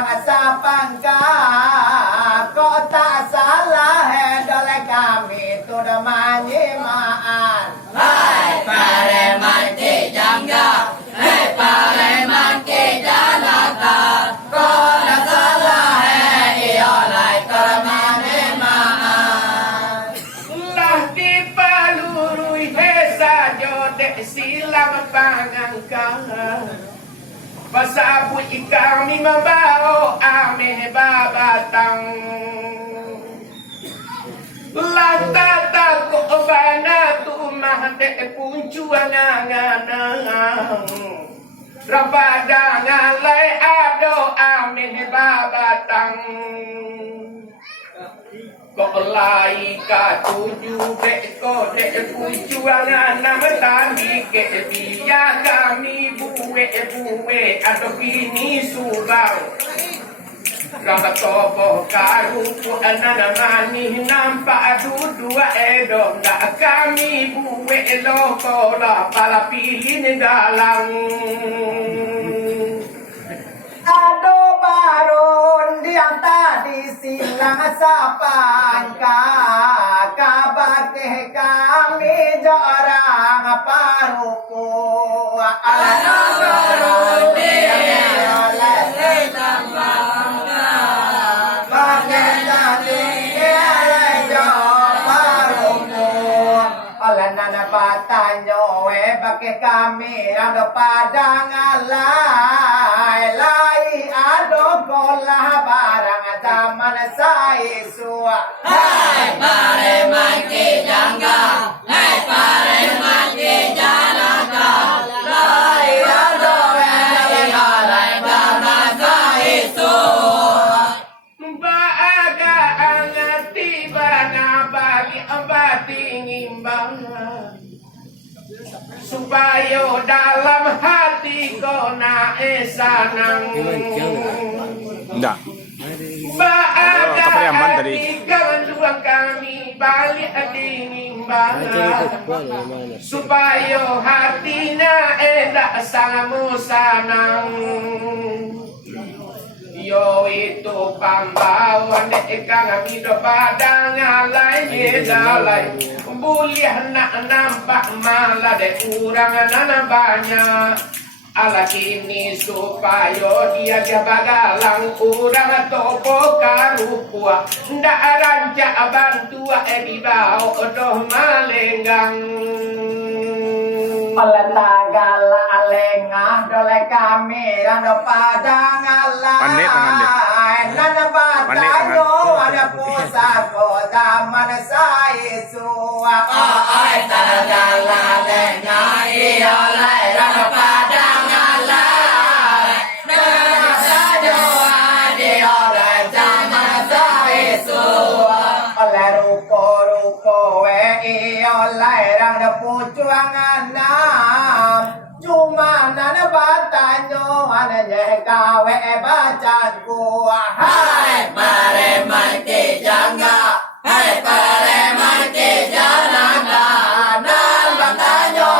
barang sapangka kok tak salah doleh kami tuh manyimaan. Hai pareman ki jangga, hai pareman ki janata, kok tak salah iyo lai kermanyimaan. Lah di palurui sajo dek silang pangangkan. Pasabu kami membawa ame babatang. Lantata ko bana tumah dek puncuan anganang. Rabada ngalai ado ame babatang. Kok lai ka tuju dek ko dek puncuan nama tani ke dia kami buwe atau kini subang Raka topo karuku anana mani nampak dua edom dak kami buwe loko la pala pilih galang. Ado baron dia tadi silang sapangka kabar ke kami jorang paruku Ado baron dia silang sapangka kabar tadi jorang paruku oleh nana patanyo bagi kami ado padang lai ado kolah barang zaman saya sua. Hai pareman ki jangga, hai pareman ki janata, lai ado iyo lai kermanyimaan itu. Baaga angati bana bagi abadi ngimbang supaya dalam hati kau naik sanang. Enggak. Baaga Apa yang aman tadi? hati dua kami balik dinimbang supaya hati naik sama sanang. Yo itu pambauan kang hidup padang alai dalai boleh nak nampak malah de kurang nana banyak ala kini supaya dia bagalang kurang topo karupua ndak rancak bantu di bawah doh malenggang. Oleh tagala lengah doleh kami rando padang Pandai tangan dia. nana Pandai tangan. batano ada pusat zaman saya sua. Ai tagala lengah iyo lai rano padang alai, nana sajo adio lai zaman saisu. Oleh rupo iyo lairang da pucuangan nam cuma nana batanyo ana nyekawe bacanku. Hai pareman ki jangga, hai pareman ki janata, nan batanyo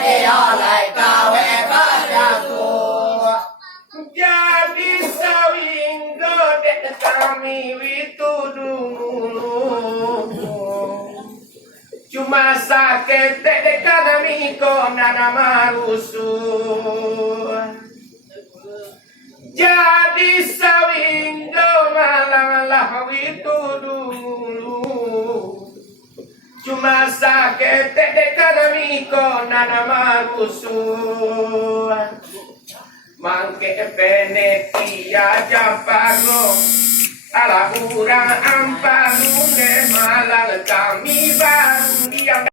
iyo lai kawe bacaku. Jadi sawinggo dek kami witudulu cuma sakit dek kami nana marusu. Jadi sawinggo malang lah witudulu cuma sakit dek kami nana marusu. Mangke penetia japano ala urang ampanu ne malang kami baru yang